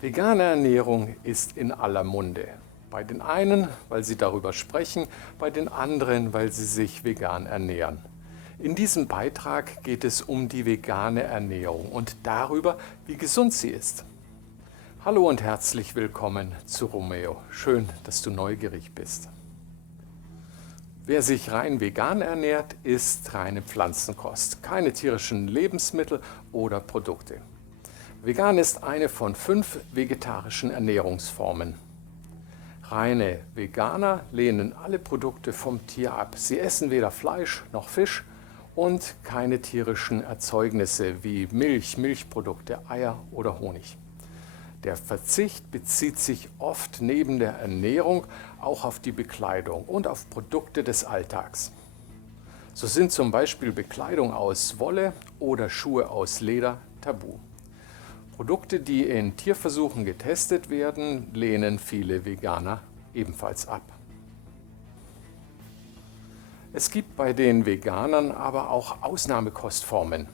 Vegane Ernährung ist in aller Munde. Bei den einen, weil sie darüber sprechen, bei den anderen, weil sie sich vegan ernähren. In diesem Beitrag geht es um die vegane Ernährung und darüber, wie gesund sie ist. Hallo und herzlich willkommen zu Romeo. Schön, dass du neugierig bist. Wer sich rein vegan ernährt, isst reine Pflanzenkost, keine tierischen Lebensmittel oder Produkte. Vegan ist eine von 5 vegetarischen Ernährungsformen. Reine Veganer lehnen alle Produkte vom Tier ab. Sie essen weder Fleisch noch Fisch und keine tierischen Erzeugnisse wie Milch, Milchprodukte, Eier oder Honig. Der Verzicht bezieht sich oft neben der Ernährung auch auf die Bekleidung und auf Produkte des Alltags. So sind zum Beispiel Bekleidung aus Wolle oder Schuhe aus Leder tabu. Produkte, die in Tierversuchen getestet werden, lehnen viele Veganer ebenfalls ab. Es gibt bei den Veganern aber auch Ausnahmekostformen.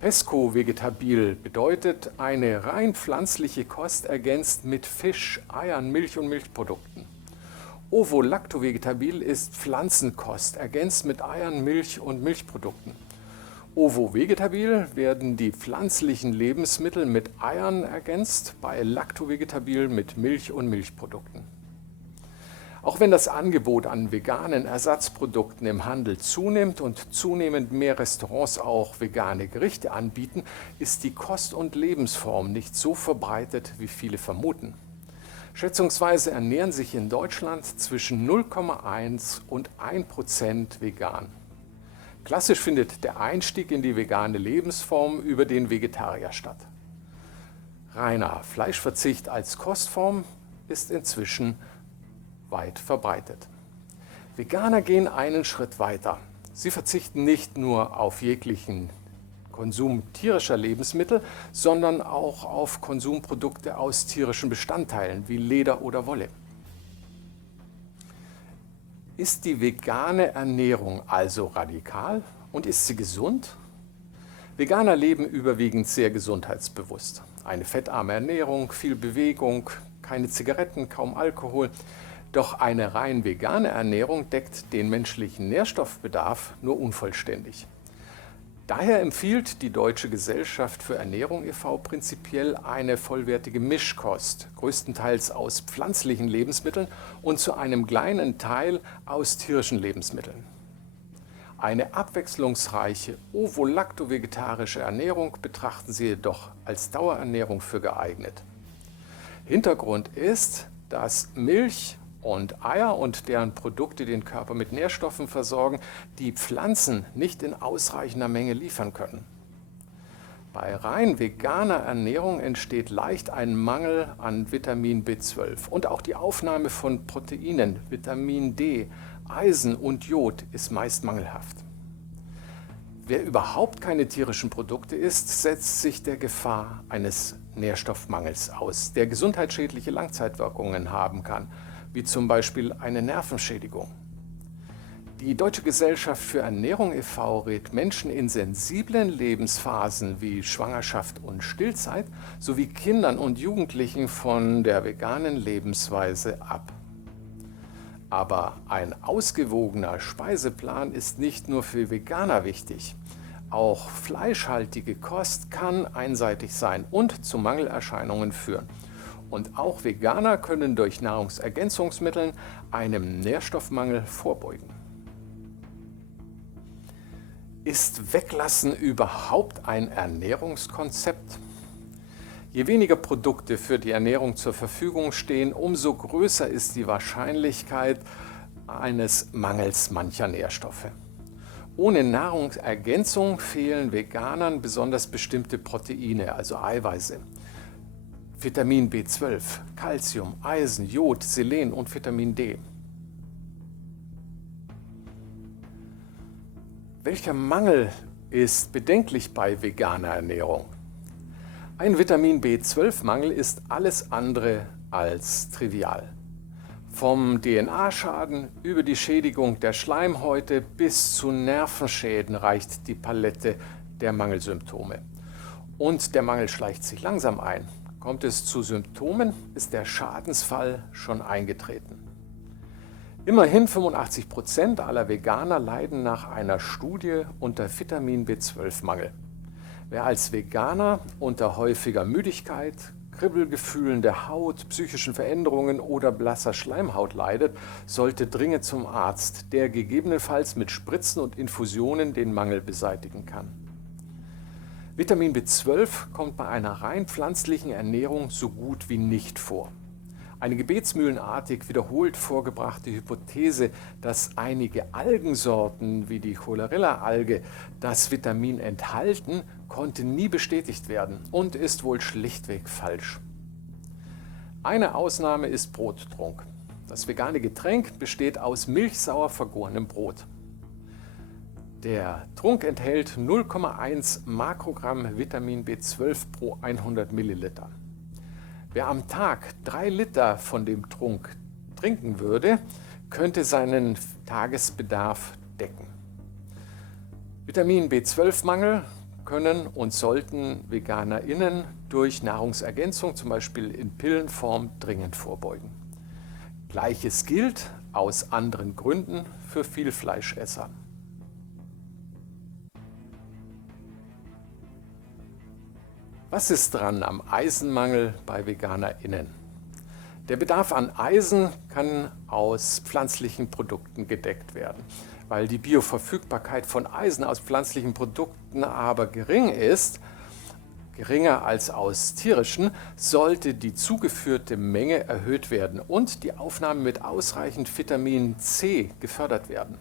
Pesco-vegetabil bedeutet eine rein pflanzliche Kost ergänzt mit Fisch, Eiern, Milch und Milchprodukten. Ovo-lacto-vegetabil ist Pflanzenkost ergänzt mit Eiern, Milch und Milchprodukten. Ovo-vegetabil werden die pflanzlichen Lebensmittel mit Eiern ergänzt, bei Lacto-vegetabil mit Milch und Milchprodukten. Auch wenn das Angebot an veganen Ersatzprodukten im Handel zunimmt und zunehmend mehr Restaurants auch vegane Gerichte anbieten, ist die Kost- und Lebensform nicht so verbreitet, wie viele vermuten. Schätzungsweise ernähren sich in Deutschland zwischen 0,1 und 1% vegan. Klassisch findet der Einstieg in die vegane Lebensform über den Vegetarier statt. Reiner Fleischverzicht als Kostform ist inzwischen weit verbreitet. Veganer gehen einen Schritt weiter. Sie verzichten nicht nur auf jeglichen Konsum tierischer Lebensmittel, sondern auch auf Konsumprodukte aus tierischen Bestandteilen wie Leder oder Wolle. Ist die vegane Ernährung also radikal und ist sie gesund? Veganer leben überwiegend sehr gesundheitsbewusst. Eine fettarme Ernährung, viel Bewegung, keine Zigaretten, kaum Alkohol. Doch eine rein vegane Ernährung deckt den menschlichen Nährstoffbedarf nur unvollständig. Daher empfiehlt die Deutsche Gesellschaft für Ernährung e.V. prinzipiell eine vollwertige Mischkost, größtenteils aus pflanzlichen Lebensmitteln und zu einem kleinen Teil aus tierischen Lebensmitteln. Eine abwechslungsreiche ovo-lacto-vegetarische Ernährung betrachten sie jedoch als Dauerernährung für geeignet. Hintergrund ist, dass Milch und Eier und deren Produkte den Körper mit Nährstoffen versorgen, die Pflanzen nicht in ausreichender Menge liefern können. Bei rein veganer Ernährung entsteht leicht ein Mangel an Vitamin B12 und auch die Aufnahme von Proteinen, Vitamin D, Eisen und Jod ist meist mangelhaft. Wer überhaupt keine tierischen Produkte isst, setzt sich der Gefahr eines Nährstoffmangels aus, der gesundheitsschädliche Langzeitwirkungen haben kann, wie zum Beispiel eine Nervenschädigung. Die Deutsche Gesellschaft für Ernährung e.V. rät Menschen in sensiblen Lebensphasen wie Schwangerschaft und Stillzeit sowie Kindern und Jugendlichen von der veganen Lebensweise ab. Aber ein ausgewogener Speiseplan ist nicht nur für Veganer wichtig. Auch fleischhaltige Kost kann einseitig sein und zu Mangelerscheinungen führen. Und auch Veganer können durch Nahrungsergänzungsmittel einem Nährstoffmangel vorbeugen. Ist Weglassen überhaupt ein Ernährungskonzept? Je weniger Produkte für die Ernährung zur Verfügung stehen, umso größer ist die Wahrscheinlichkeit eines Mangels mancher Nährstoffe. Ohne Nahrungsergänzung fehlen Veganern besonders bestimmte Proteine, also Eiweiße. Vitamin B12, Calcium, Eisen, Jod, Selen und Vitamin D. Welcher Mangel ist bedenklich bei veganer Ernährung? Ein Vitamin B12-Mangel ist alles andere als trivial. Vom DNA-Schaden über die Schädigung der Schleimhäute bis zu Nervenschäden reicht die Palette der Mangelsymptome. Und der Mangel schleicht sich langsam ein. Kommt es zu Symptomen, ist der Schadensfall schon eingetreten. Immerhin 85% aller Veganer leiden nach einer Studie unter Vitamin B12-Mangel. Wer als Veganer unter häufiger Müdigkeit, Kribbelgefühlen der Haut, psychischen Veränderungen oder blasser Schleimhaut leidet, sollte dringend zum Arzt, der gegebenenfalls mit Spritzen und Infusionen den Mangel beseitigen kann. Vitamin B12 kommt bei einer rein pflanzlichen Ernährung so gut wie nicht vor. Eine gebetsmühlenartig wiederholt vorgebrachte Hypothese, dass einige Algensorten wie die Chlorella-Alge das Vitamin enthalten, konnte nie bestätigt werden und ist wohl schlichtweg falsch. Eine Ausnahme ist Brottrunk. Das vegane Getränk besteht aus milchsauer vergorenem Brot. Der Trunk enthält 0,1 Makrogramm Vitamin B12 pro 100 Milliliter. Wer am Tag 3 Liter von dem Trunk trinken würde, könnte seinen Tagesbedarf decken. Vitamin B12-Mangel können und sollten VeganerInnen durch Nahrungsergänzung, zum Beispiel in Pillenform, dringend vorbeugen. Gleiches gilt aus anderen Gründen für Vielfleischesser. Was ist dran am Eisenmangel bei VeganerInnen? Der Bedarf an Eisen kann aus pflanzlichen Produkten gedeckt werden. Weil die Bioverfügbarkeit von Eisen aus pflanzlichen Produkten aber gering ist, geringer als aus tierischen, sollte die zugeführte Menge erhöht werden und die Aufnahme mit ausreichend Vitamin C gefördert werden.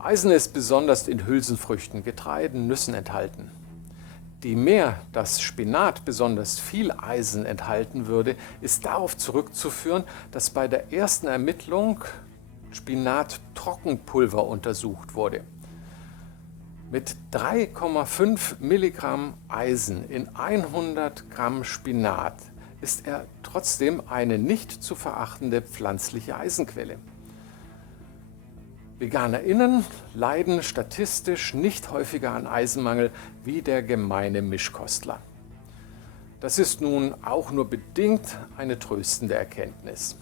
Eisen ist besonders in Hülsenfrüchten, Getreiden, Nüssen enthalten. Je mehr das Spinat besonders viel Eisen enthalten würde, ist darauf zurückzuführen, dass bei der ersten Ermittlung Spinat-Trockenpulver untersucht wurde. Mit 3,5 Milligramm Eisen in 100 Gramm Spinat ist er trotzdem eine nicht zu verachtende pflanzliche Eisenquelle. VeganerInnen leiden statistisch nicht häufiger an Eisenmangel wie der gemeine Mischkostler. Das ist nun auch nur bedingt eine tröstende Erkenntnis.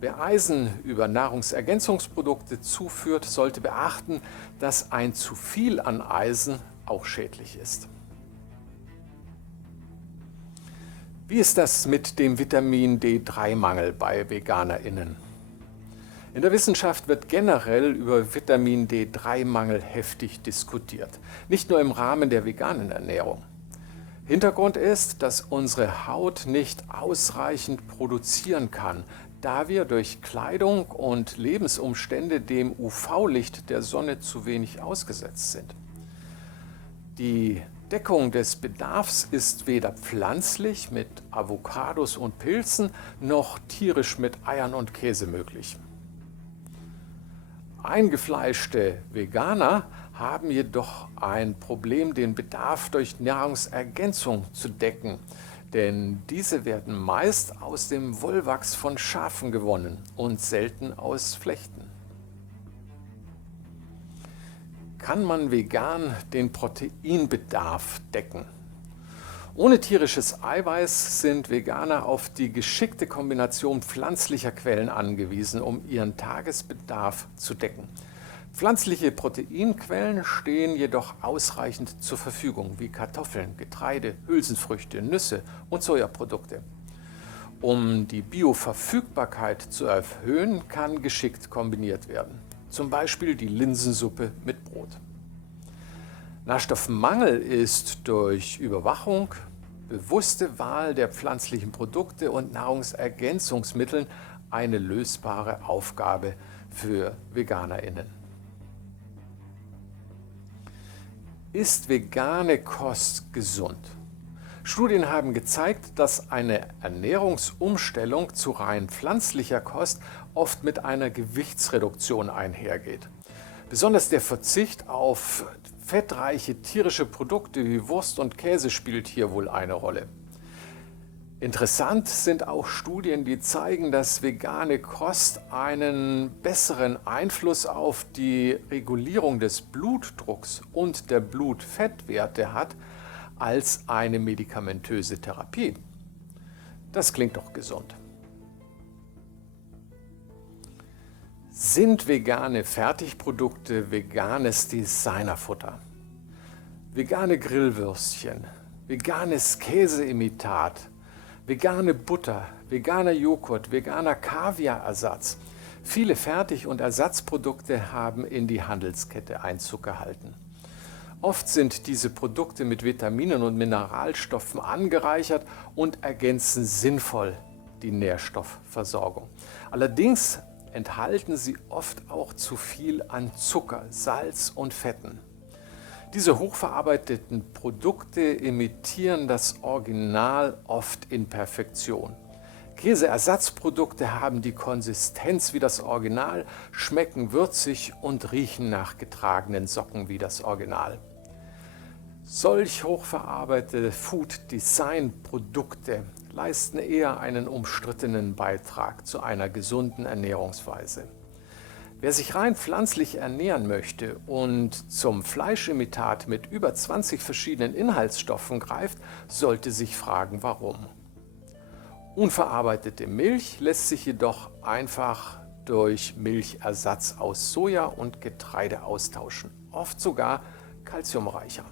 Wer Eisen über Nahrungsergänzungsprodukte zuführt, sollte beachten, dass ein zu viel an Eisen auch schädlich ist. Wie ist das mit dem Vitamin D3-Mangel bei VeganerInnen? In der Wissenschaft wird generell über Vitamin D3-Mangel heftig diskutiert, nicht nur im Rahmen der veganen Ernährung. Hintergrund ist, dass unsere Haut nicht ausreichend produzieren kann, da wir durch Kleidung und Lebensumstände dem UV-Licht der Sonne zu wenig ausgesetzt sind. Die Deckung des Bedarfs ist weder pflanzlich mit Avocados und Pilzen noch tierisch mit Eiern und Käse möglich. Eingefleischte Veganer haben jedoch ein Problem, den Bedarf durch Nahrungsergänzung zu decken, denn diese werden meist aus dem Wollwachs von Schafen gewonnen und selten aus Flechten. Kann man vegan den Proteinbedarf decken? Ohne tierisches Eiweiß sind Veganer auf die geschickte Kombination pflanzlicher Quellen angewiesen, um ihren Tagesbedarf zu decken. Pflanzliche Proteinquellen stehen jedoch ausreichend zur Verfügung, wie Kartoffeln, Getreide, Hülsenfrüchte, Nüsse und Sojaprodukte. Um die Bioverfügbarkeit zu erhöhen, kann geschickt kombiniert werden. Zum Beispiel die Linsensuppe mit Brot. Nährstoffmangel ist durch Überwachung, bewusste Wahl der pflanzlichen Produkte und Nahrungsergänzungsmitteln eine lösbare Aufgabe für VeganerInnen. Ist vegane Kost gesund? Studien haben gezeigt, dass eine Ernährungsumstellung zu rein pflanzlicher Kost oft mit einer Gewichtsreduktion einhergeht. Besonders der Verzicht auf fettreiche tierische Produkte wie Wurst und Käse spielt hier wohl eine Rolle. Interessant sind auch Studien, die zeigen, dass vegane Kost einen besseren Einfluss auf die Regulierung des Blutdrucks und der Blutfettwerte hat als eine medikamentöse Therapie. Das klingt doch gesund. Sind vegane Fertigprodukte veganes Designerfutter? Vegane Grillwürstchen, veganes Käseimitat, vegane Butter, veganer Joghurt, veganer Kaviarersatz. Viele Fertig- und Ersatzprodukte haben in die Handelskette Einzug gehalten. Oft sind diese Produkte mit Vitaminen und Mineralstoffen angereichert und ergänzen sinnvoll die Nährstoffversorgung. Allerdings enthalten sie oft auch zu viel an Zucker, Salz und Fetten. Diese hochverarbeiteten Produkte imitieren das Original oft in Perfektion. Käseersatzprodukte haben die Konsistenz wie das Original, schmecken würzig und riechen nach getragenen Socken wie das Original. Solch hochverarbeitete Food-Design-Produkte leisten eher einen umstrittenen Beitrag zu einer gesunden Ernährungsweise. Wer sich rein pflanzlich ernähren möchte und zum Fleischimitat mit über 20 verschiedenen Inhaltsstoffen greift, sollte sich fragen, warum. Unverarbeitete Milch lässt sich jedoch einfach durch Milchersatz aus Soja und Getreide austauschen, oft sogar kalziumreicher.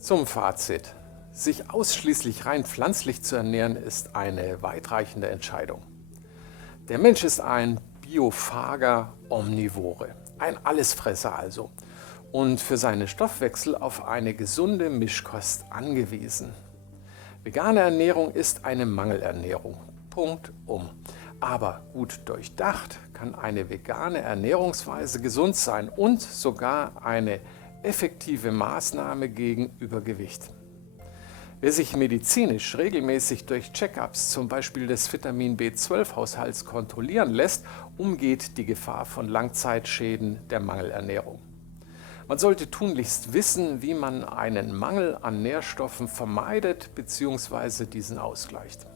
Zum Fazit. Sich ausschließlich rein pflanzlich zu ernähren, ist eine weitreichende Entscheidung. Der Mensch ist ein biophager Omnivore, ein Allesfresser also, und für seinen Stoffwechsel auf eine gesunde Mischkost angewiesen. Vegane Ernährung ist eine Mangelernährung. Punkt um. Aber gut durchdacht kann eine vegane Ernährungsweise gesund sein und sogar eine effektive Maßnahme gegen Übergewicht. Wer sich medizinisch regelmäßig durch Check-ups, zum Beispiel des Vitamin B12-Haushalts, kontrollieren lässt, umgeht die Gefahr von Langzeitschäden der Mangelernährung. Man sollte tunlichst wissen, wie man einen Mangel an Nährstoffen vermeidet bzw. diesen ausgleicht.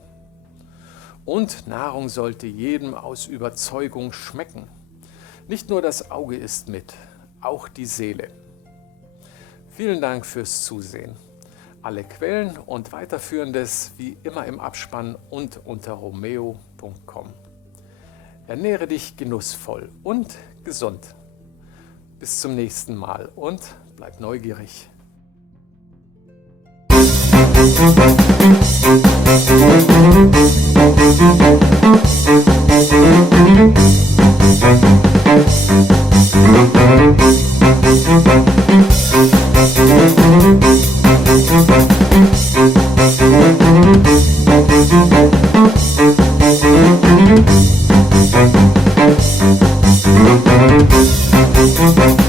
Und Nahrung sollte jedem aus Überzeugung schmecken. Nicht nur das Auge isst mit, auch die Seele. Vielen Dank fürs Zusehen. Alle Quellen und Weiterführendes wie immer im Abspann und unter romeo.com. Ernähre dich genussvoll und gesund. Bis zum nächsten Mal und bleib neugierig. Thank you.